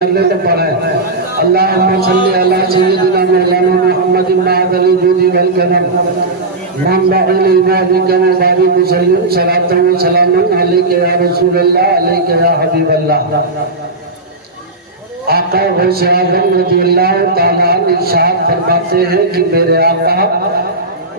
اللهم صل على سيدنا مولانا محمد بعد الوجود والكرم منبع العباد وبارك وسلم صلاة وسلاما عليك يا رسول الله عليك يا حبيب الله آقا غوث اعظم رضی اللہ تعالیٰ ارشاد فرماتے ہیں کہ میرے آقا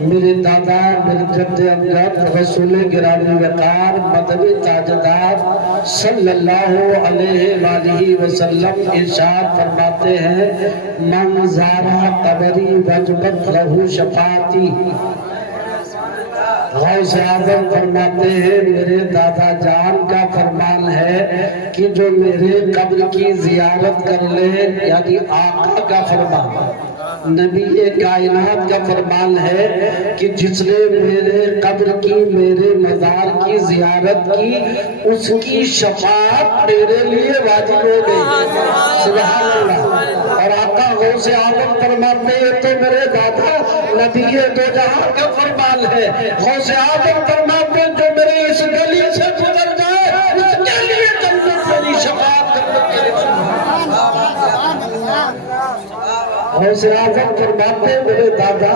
میرے دادا میرے جد امجد رسول گرامی وقار مدنی تاجدار صلی اللہ علیہ وآلہ وسلم ارشاد فرماتے ہیں من زارا قبری وجبت لہو شفاعتی غوث اعظم فرماتے ہیں میرے دادا جان کا فرمان ہے کہ جو میرے قبر کی زیارت کر لے یعنی آقا کا فرمان نبی کائنات کا فرمان ہے کہ جس نے میرے قبر کی میرے مزار کی زیارت کی اس کی شفاعت میرے لیے واجب ہو گئی سبحان اللہ اور آقا غوث اعظم فرماتے ہیں تو میرے دادا نبی دو جہاں کا فرمان ہے غوث اعظم فرماتے ہیں جو میرے اس گلی سے گزر جائے اس کے لیے جنت میری شفاعت کرنے کے لیے غوث اعظم فرماتے ہیں میرے دادا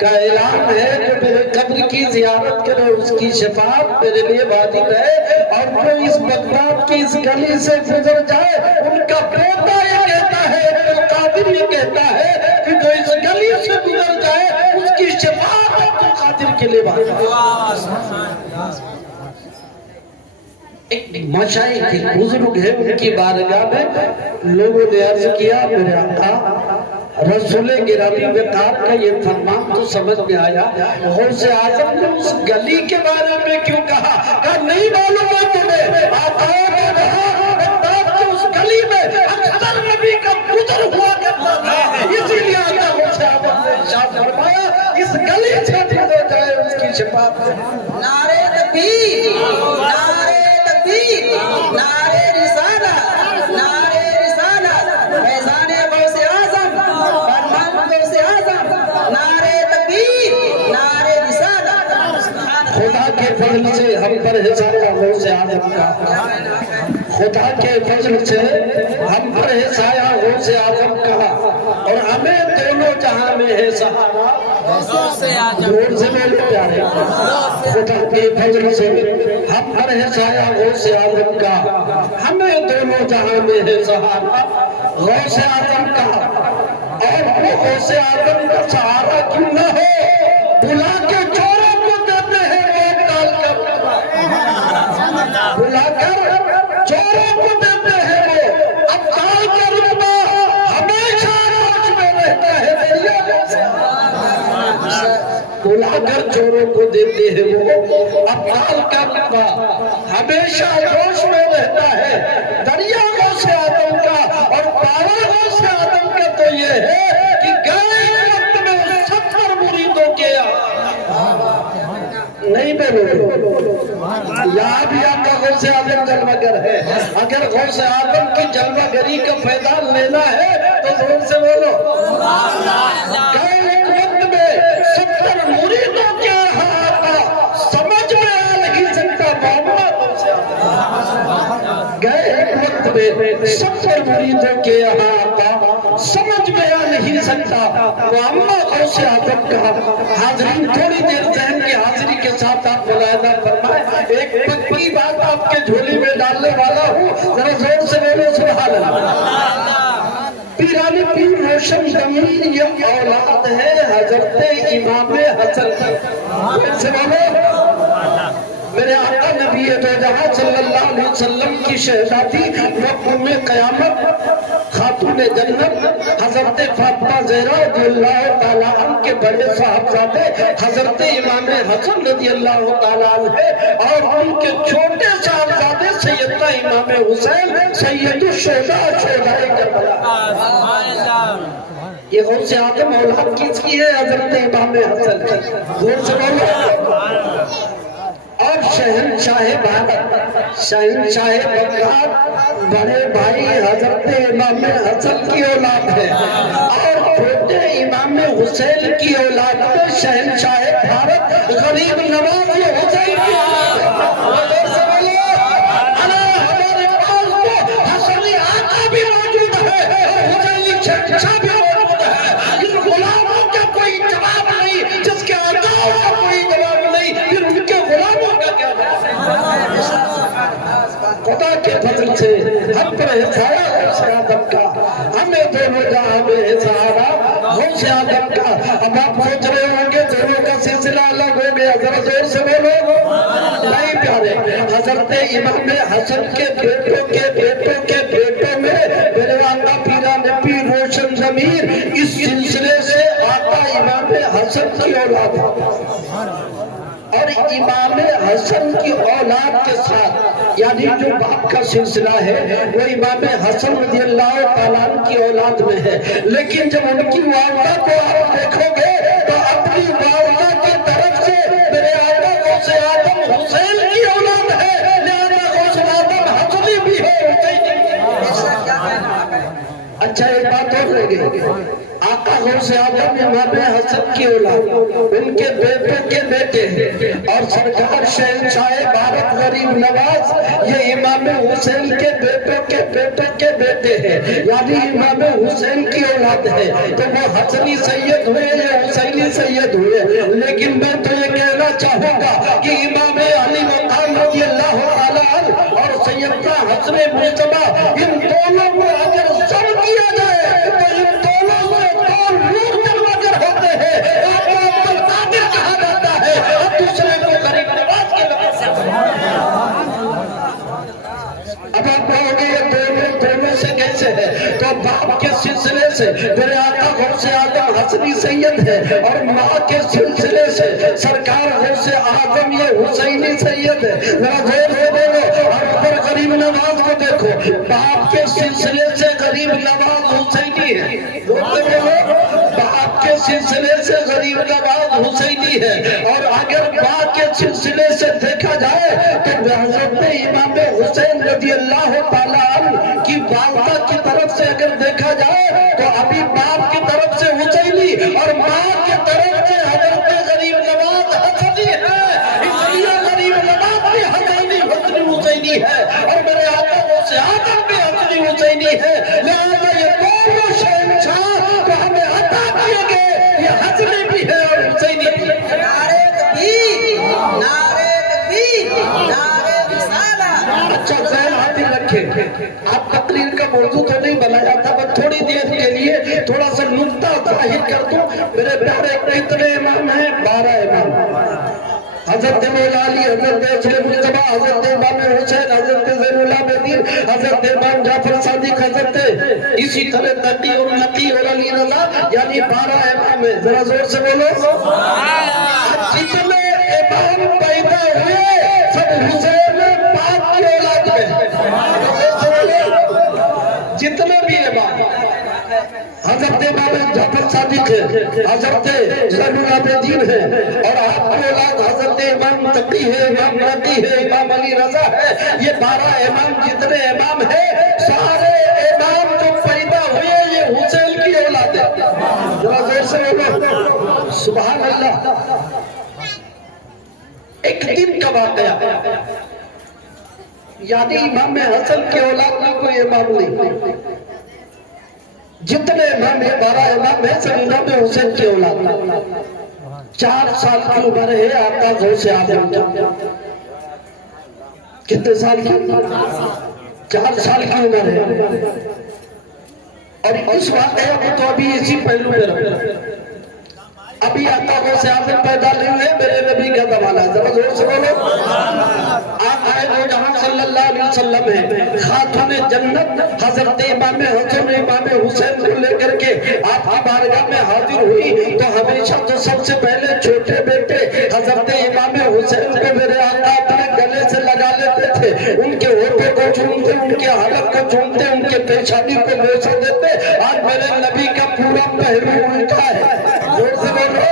کا اعلان ہے جو میرے قبر کی زیارت کرے اس کی شفاعت میرے لیے واجب ہے اور جو اس بغداد کی اس گلی سے گزر جائے ان کا بیٹا یہ کہتا ہے جو قادر یہ کہتا ہے کہ جو اس گلی سے گزر جائے اس کی شفاعت تو قادر کے لیے واجب ہے ایک مشائخ کی بزرگ ہے ان کی بارگاہ میں لوگوں نے عرض کیا میرے آقا رسول گرامی وقار کا یہ فرمان تو سمجھ میں آیا غوث اعظم نے اس گلی کے بارے میں کیوں کہا کہ نہیں معلوم ہے تمہیں آقا نے کہا بغداد کی اس گلی میں اکثر نبی کا گزر ہوا کرتا ہے اسی لیے آقا غوث اعظم نے ارشاد فرمایا اس گلی سے گزر جائے اس کی شفاعت نعرے تکبیر نعرے تکبیر نعرے رسالت نعرے رسالت فیضان غوث اعظم فرمان غوث اعظم نعرے تکبیر نعرے رسالت خدا کے فضل سے ہم پر ہے سایہ غوث اعظم کا خدا کے فضل سے ہم پر ہے سایہ غوث اعظم کا اور ہمیں دونوں جہاں میں ہے سہارا زور سے میرے پیارے خدا کے فضل سے ہم پر ہے سایہ غوث اعظم کا ہمیں دونوں جہاں میں ہے سہارا غوث اعظم کا اور وہ غوث اعظم کا سہارا کیوں نہ ہو بلا کے چوروں کو دیتے ہیں وہ ڈال کر بلا کر چوروں کو دیتے ہیں وہ ابطال کا رتبہ ہمیشہ روش میں رہتا ہے بلا کر چوروں کو دیتے ہیں وہ ابطال کا رتبہ ہمیشہ روش میں رہتا ہے دریا غوث اعظم کا اور پاور غوث اعظم کا تو یہ ہے کہ گئے وقت میں اس 70 مریدوں کے نہیں بولو یہاں بھی آپ کا غوث اعظم جلوہ گر ہے اگر غوث اعظم کی جلوہ گری کا فیضان لینا ہے تو زور سے بولو گئے ایک وقت میں 70 مریدوں کے احاطہ سمجھ میں آ نہیں سکتا محمد غوث اعظم گئے ایک وقت میں 70 مریدوں کے احاطہ سمجھ میں آ نہیں سکتا محمد غوث اعظم کا حاضرین تھوڑی دیر ذہن کی حاضری کے ساتھ آپ ملاحظہ فرمائیں ایک پکی بات آپ کے جھولی میں ڈالنے والا ہوں ذرا زور سے بولو سبحان اللہ پیرانی پیر روشن ضمیر یہ اولاد ہے حضرت امام حسن سے بولو میرے آقا نبی دو جہاں صلی اللہ علیہ وسلم کی شہزادی وقت میں قیامت خاتون جنت حضرت فاطمہ زہرا رضی اللہ تعالیٰ عنہ کے بڑے صاحبزادے حضرت امام حسن رضی اللہ تعالیٰ عنہ اور ان کے چھوٹے صاحبزادے سیدنا امام حسین سید الشہداء شہداء کربلا یہ غوث اعظم اولاد کس کی ہے حضرت امام حسن کی زور سے بولو اور شہنشاہ بھارت شہنشاہ بغداد بڑے بھائی حضرت امام حسن کی اولاد ہے اور چھوٹے امام حسین کی اولاد میں شہنشاہ بھارت غریب نواز حسین کی ہمارے پاس تو حسنی آقا بھی موجود پر ہے سایہ غوث آدم کا، ہمیں دونوں جہاں میں ہے سہارا غوث آدم کا۔ اب آپ سوچ رہے ہوں گے دونوں کا سلسلہ الگ ہو گیا، ذرا زور سے بولو۔ نہیں پیارے، حضرت امام حسن کے بیٹوں کے بیٹوں کے بیٹوں میں میرے آقا پیرا نبی روشن ضمیر، اس سلسلے سے آقا امام حسن کی اولاد ہے، اور امام حسن کی اولاد کے ساتھ یعنی جو باپ کا سلسلہ ہے وہ امام حسن رضی اللہ تعالیٰ عنہ کی اولاد میں ہے، لیکن جب ان کی والدہ کو آپ دیکھو گے تو اپنی والدہ کی طرف سے میرے آقا غوث آدم حسین کی اولاد ہے، لہذا غوث آدم حسنی بھی ہے، حسینی بھی ہے۔ اچھا ایک بات اور رہ گئی، آقا غوث آدم امام حسن کی اولاد، ان کے بیٹوں کے بیٹے ہیں، اور سرکار شہنشاہ بھارت غریب نواز یہ امام حسین کے بیٹوں کے بیٹوں کے بیٹے ہیں، یعنی امام حسین کی اولاد ہے، تو وہ حسنی سید ہوئے یا حسینی سید ہوئے، لیکن میں تو یہ کہنا چاہوں گا کہ امام علی مقام رضی اللہ تعالیٰ عنہ اور سیدنا حسن مجتبی ان دونوں کو اگر سب کیا جائے تو ان دونوں سے دو نور جلوہ گر ہوتے ہیں، ایک کو عبد القادر کہا جاتا ہے اور دوسرے کو غریب نواز کے لفظ سے۔ اب آپ کہو گے یہ دونوں سے کیسے ہے؟ تو باپ کے سلسلے سے میرے آقا غوث آدم حسنی سید ہے، اور ماں کے سلسلے سے سرکار غوث آدم یہ حسینی سید ہے۔ ذرا زور سے بولو، اور اوپر غریب نواز کو دیکھو، باپ کے سلسلے سے غریب نواز حسینی ہے، باپ کے سلسلے سے غریب نواز حسینی ہے، اور اگر ماں کے سلسلے سے دیکھا جائے تو حضرت امام حسین رضی اللہ تعالیٰ عنہ کی والدہ کی طرف سے اگر دیکھا جائے تو ابھی باپ کی طرف سے حسینی اور ماں کی طرف سے حضرت غریب نواز حسنی ہے، اس لیے غریب نواز بھی حسنی حسینی ہے، اور میرے آقا غوث آدم بھی حسنی حسینی ہے، لہذا یہ دونوں شہنشاہ کو ہمیں عطا کیے گئے، یہ حسنی بھی ہے اور حسینی بھی ہے۔ نعرہ تکبیر، نعرہ تکبیر، نعرہ رسالت۔ اچھا ذہن ہاتھ رکھے، آپ تقریر کا موضوع تو نہیں بنایا تھا، بس تھوڑی دیر کے لیے تھوڑا سا نکتہ ظاہر کر دوں۔ میرے پیارے کتنے امام ہیں؟ 12 امام، حضرت مولا علی، حضرت حسن مجتبی، حضرت امام حسین، حضرت زین العابدین، حضرت امام جعفر صادق، حضرت اسی طرح تقی اور نقی اور علی رضا، یعنی 12 امام ہیں۔ ذرا زور سے بولو، جتنے امام پیدا ہوئے سب حسین پاک کی اولاد میں، جتنے بھی امام، حضرت امام جعفر صادق ہے، حضرت زین العابدین ہے، اور آپ کی اولاد حضرت امام تقی ہے، امام نقی ہے، امام علی رضا ہے، یہ 12 امام جتنے امام ہیں سارے امام جو پیدا ہوئے یہ حسین کی اولاد ہے۔ ذرا زور سے بولو سبحان اللہ۔ ایک دن کا واقعہ، یعنی امام حسن کی اولاد میں کوئی امام نہیں، جتنے امام ہیں 12 امام ہیں سب امام حسین کی اولاد۔ 4 سال کی عمر ہے آقا غوث آدم کی، کتنے سال کی؟ 4 سال کی عمر ہے، اور اس واقعہ کو تو ابھی اسی پہلو میں رکھا، ابھی آقا غوث آدم پیدا نہیں ہوئے، میرے نبی کا زمانہ ہے۔ ذرا زور سے بولو، آپ آئے وہ جہاں صلی اللہ علیہ وسلم ہے، خاتون جنت حضرت امام حسن امام حسین کو لے کر کے آپ کی بارگاہ میں حاضر ہوئی، تو ہمیشہ تو سب سے پہلے چھوٹے بیٹے حضرت امام حسین کو میرے آقا اپنے گلے سے لگا لیتے تھے، ان کے ہوٹوں کو چومتے، ان کے حلق کو چومتے، ان کے پیشانی کو بوسہ دیتے۔ آج میرے نبی کا پورا پہلو الٹا ہے۔ زور سے بولو،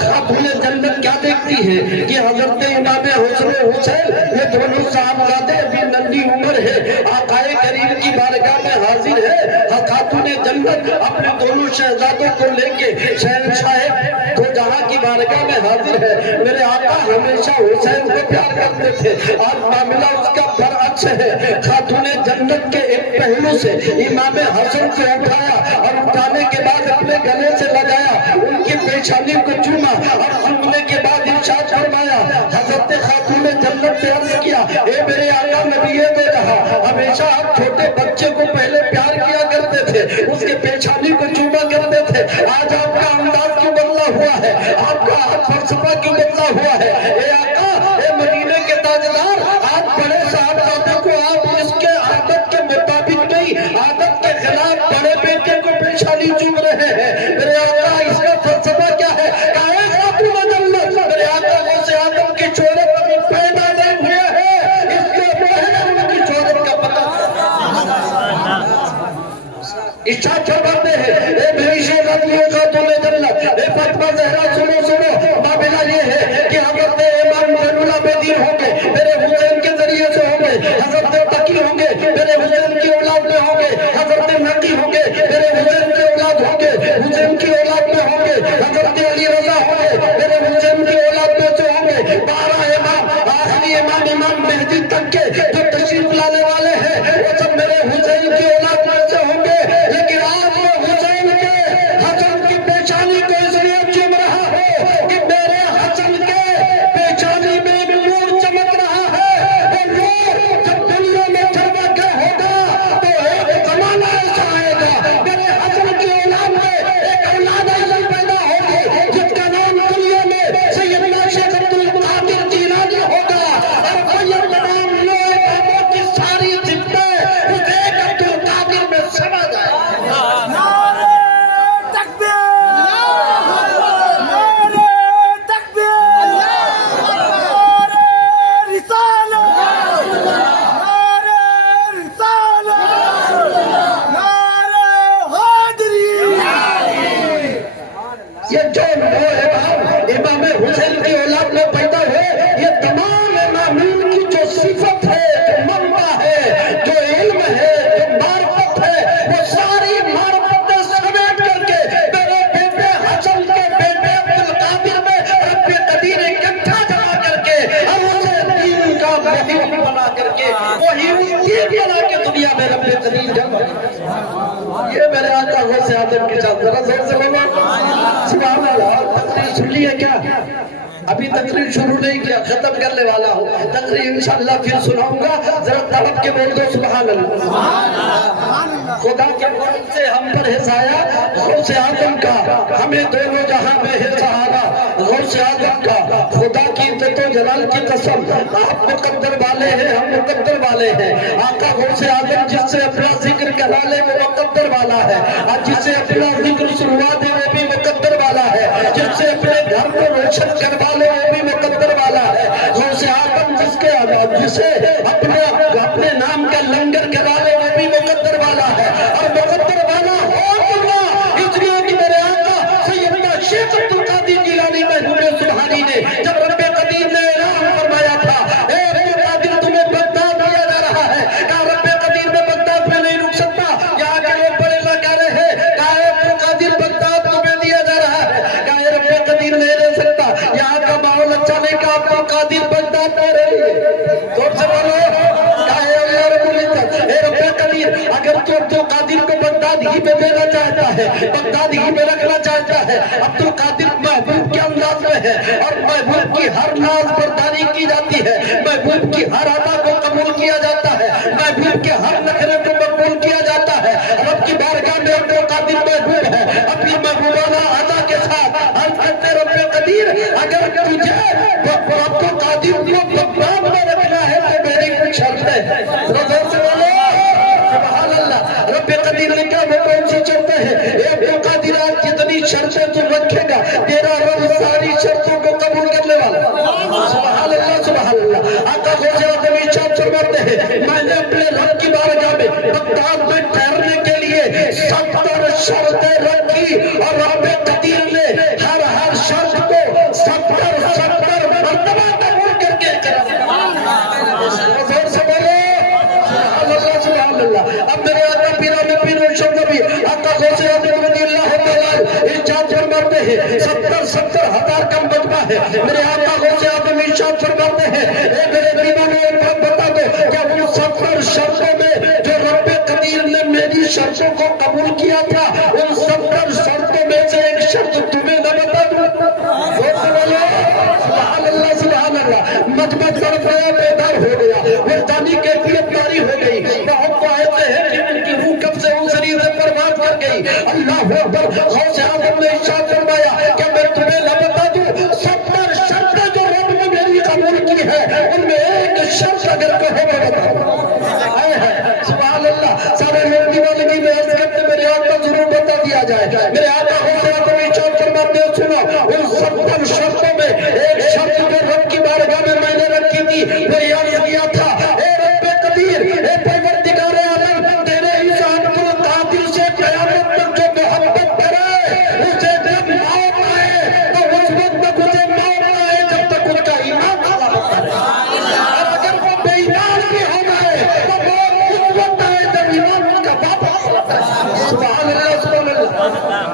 خاتون جنت کیا دیکھتی ہے کہ حضرت امام حسن حسین یہ دونوں صاحبزادے ابھی ننھی عمر ہے، آقا کریم کی بارگاہ میں حاضر ہے، خاتون جنت اپنے دونوں شہزادوں کو لے کے شہنشاہ دو جہاں کی کی بارگاہ میں حاضر ہے. میرے آقا ہمیشہ حسین کو پیار کرتے تھے. آج معاملہ اس کا برعکس ہے. خاتون جنت کے ایک پہلو سے امام حسن کو اٹھایا اور اٹھانے کے بعد اپنے گلے سے لگایا, ان کی پیشانی کو چوما اور چومنے کے بعد ارشاد فرمایا. حضرت خاتون جنت نے عرض کیا, اے میرے آقا نبی دے رہا, ہمیشہ آپ چھوٹے بچے کو پہلے پیار کیا کرتے تھے, اس کے پیشانی کو چوما کرتے تھے. آج آپ کا انداز کیوں بدلا ہوا ہے, آپ کا فلسفہ کیوں بدلا ہوا ہے؟ اے آقا, اے مدینے کے تاجدار, آج بڑے صاحبزادے کو آپ اس کے عادت کے مطابق نہیں, عادت کے خلاف بڑے بیٹے کو پیشانی چوم رہے ہیں. میرے آقا اس کا فلسفہ کیا ہے؟ کہے خاتون جنت, میرے آقا غوث اعظم کی شہرت ابھی پیدا نہیں ہوئے ہیں, اس کے پہلے ان کی شہرت کا پتہ ارشاد فرماتے ہیں. اے میری شہرت خاتون جنت, اے فاطمہ زہرا سنو سنو, معاملہ یہ ہے کہ حضرت امام زین العابدین ہوں گے, میرے حسین کے ذریعے سے ہوں گے, حضرت تقی ہوں گے, میرے حسین کی اولاد میں ہوں گے, حضرت نقی ہوں گے, میرے حسین کی اولاد ہوں گے, حسین کی اولاد میں ہوں گے, حضرت علی رضا ہوں گے, میرے حسین کی اولاد میں سے ہوں گے. 12 امام, آخری امام امام مہدی تک کے جو تشریف لانے والے ہیں, وہ سب میرے حسین کی اولاد میں سے ہوں گے. لیکن آج میں حسین کے حسن کی پیشانی کو اس لیے چوم رہا ہوں کہ میرے حسن کے پیشانی میں ایک نور چمک رہا ہے. وہ نور جب دنیا میں چمکا ہوگا تو ایک زمانہ ایسا آئے گا, میرے حسن کی اولاد میں ایک اولاد ایسا پیدا ہوگی جس کا نام دنیا میں سیدنا شیخ عبد القادر جیلانی ہوگا, اور وہ تمام نوع اماموں کی ساری صفتیں اس ایک عبد القادر میں سما جائے. یہ جو امام حسین کی اولاد میں پیدا ہوئے, یہ تمام امامین کی جو صفت ہے, جو منبع ہے, جو علم ہے, جو معرفت ہے, وہ ساری معرفتیں سمیٹ کر کے میرے بیٹے حسن کے بیٹے عبد القادر میں رب قدیر اکٹھا جمع کر کے اور اسے دین کا محیط بنا کر کے وہی دین بنا کے دنیا میں رب قدیر جمع. یہ میرے آقا غوث اعظم کی شان, ذرا زور سے بولو سبحان اللہ. تقریر سن لی ہے کیا؟ ابھی تقریر شروع نہیں کیا, ختم کرنے والا ہوں. تقریر انشاءاللہ پھر سناؤں گا, ذرا دعوت کے بول دو سبحان اللہ. خدا کے فضل سے ہم پر ہے سایہ غوث اعظم کا, ہمیں دونوں جہاں میں ہے سہارا غوث اعظم کا. خدا کی عزت و جلال کی قسم, آپ مقدر والے ہیں, ہم مقدر والے ہیں. آقا غوث اعظم جس سے اپنا ذکر کرا لے وہ مقدر والا ہے, اور جس سے اپنا ذکر سنوا دے وہ بھی مقدر والا ہے, جس سے اپنے گھر کو روشن کروا لے وہ بھی مقدر والا ہے. غوث اعظم جسے اپنے نام کا لنگر کرا لے وہ بھی مقدر والا ہے, اور مقدر والا اس لیے کہ میرے آقا سیدنا شیخ عبد القادر جیلانی محمود سبحانی نے جب رب قدیر نے اعلان فرمایا تھا, اے رب قادر تمہیں بغداد دیا جا رہا ہے, کہا رب قدیر میں بغداد میں نہیں رک سکتا, یہاں کے لوگ بڑے لگا رہے ہیں, کہا عبد القادر بغداد تمہیں دیا جا رہا ہے, کہا رب قدیر نہیں رہ سکتا, یہاں کا ماحول اچھا نہیں, کہا عبد القادر بغداد میں رہیے. کون سے بولو, اگر تو عبد القادر کو بغداد ہی میں دینا چاہتا ہے, بغداد ہی میں رکھنا چاہتا ہے, عبد القادر محبوب کے انداز میں ہے, اور محبوب کی ہر ناز برداری کی جاتی ہے, محبوب کی ہر عطا کو قبول کیا جاتا ہے, محبوب کے ہر نخرے کو مقبول کیا جاتا ہے. رب کی بارگاہ میں عبد القادر محبوب ہے, اپنی محبوبانہ عطا کے ساتھ ہم کہتے رب قدیر اگر تجھے عبد القادر کو بغداد میں رکھنا ہے تو میری کچھ شرط ہے. سبحان اللہ. رب قدیر نے کہا وہ کون سی شرطیں ہیں؟ اے عبد القادر آج جتنی شرطیں تو رکھے گا تیرا رب ساری شرطوں کو قبول کرنے والا. سبحان اللہ سبحان اللہ. آقا غوث اعظم ارشاد فرماتے ہیں, میں نے اپنے رب کی بارگاہ میں بغداد میں ٹھہرنے کے لیے 70 شرطیں رکھی, اور رب قدیر نے ہر شرط کو 70 مرتبہ قبول کر کے اب میرے آقا پیران پیر ارشد نبی آقا غوث اعظم رضی اللہ تعالیٰ ارشاد فرماتے ہیں 70 70,000 کا مجمع ہے. میرے آقا غوث اعظم ارشاد فرماتے ہیں اے میرے غریبانو ایک بات بتا دو کیا ان 70 شرطوں میں جو رب قدیر نے میری شرطوں کو قبول کیا تھا ان 70 شرطوں میں سے ایک شرط تمہیں نہ بتا دوں؟ سبحان اللہ سبحان اللہ. مجمع طرف آیا بیدار ہو گیا وجدانی کیفیت طاری ہو گئی. بہت کو ایسے ہیں کہ ان کی روح کب سے ان شریر سے پرواز کر گئی. اللہ اکبر. غوث اعظم نے ارشاد فرمایا کہ میں تمہیں نہ بتا دوں 70 شرطیں جو رب نے میری قبول کی ہے ان میں ایک شرط اگر کہو میں بتا دوں. سبحان اللہ. سارے لوگ دیوانگی میں عرض کرتے میرے آقا ضرور بتا دیا جائے. میرے آقا غوث اعظم ارشاد فرماتے ہیں سنو ان 70 شرطوں میں ایک شرط جو رب کی بارگاہ میں نے رکھی تھی وہ یہ عرض کیا تھا اے رب قدیر اے پروردگار عالم تیرے اس عبد القادر سے قیامت تک جو محبت کرے اسے جب موت آئے تو اس وقت تک اسے موت آئے جب تک ان کا ایمان سلامت ہے. اور اگر وہ بے ایمان بھی ہو جائے تو موت اس وقت آئے جب ایمان ان کا واپس آتا ہے. سبحان اللہ سبحان اللہ.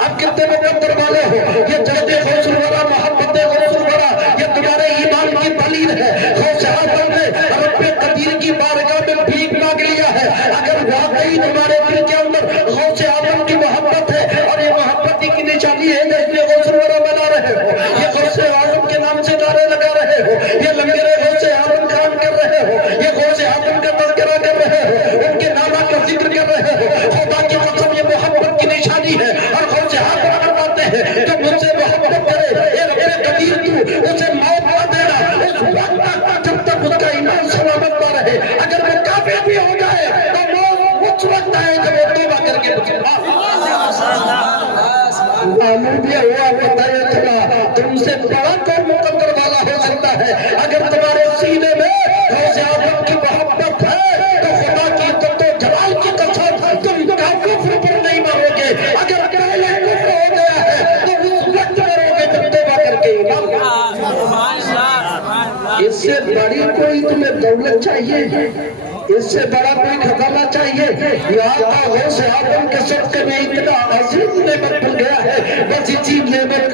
اب کتنے مقدر والے ہو یہ جلد غوث الورا محبت غوث الورا یہ تمہارے ایمان کی دلیل ہے. غوث اعظم نے رب قدیر کی بارگاہ میں بھیک مانگ لیا ہے. اگر واقعی تمہارے دل کے اندر غوث اعظم کی محبت ہے اور یہ محبت کی نشانی ہے جس میں غوث الورا بنا رہے ہو یہ غوث اعظم کے نام سے نعرے لگا رہے ہو یہ لنگر غوث اعظم کام کر رہے ہو یہ غوث اعظم کا تذکرہ کر رہے ہو ان کے نامہ کا ذکر کر رہے ہو خدا کی قسم یہ محبت کی نشانی ہے. اور غوث اعظم فرماتے ہیں جو مجھ سے محبت کرے اے رب قدیر تو اسے موت نہ دینا اس وقت تک جب تک اس کا ایمان سلامت نہ رہے. اگر وہ کافر بھی ہو جائے تو موت اس وقت آئے جب وہ توبہ کر کے معلوم یہ ہوا بتایا چلا تم سے بڑا کون مقدر والا ہو سکتا ہے. اگر تمہارے سینے میں غوث اعظم کی محبت ہے تو خدا کی عزت و جلال کی قسم تم کفر پر نہیں مرو گے. اگر پہلے کفر ہو گیا ہے تو اس وقت مرو گے جب توبہ کر کے ایمان. اس سے بڑی کوئی تمہیں دولت چاہیے اس سے بڑا کوئی خزانہ چاہیے. یہ آقا غوث اعظم کے صدقے میں اتنا عظیم نعمت بن گیا ہے بس اسی نعمت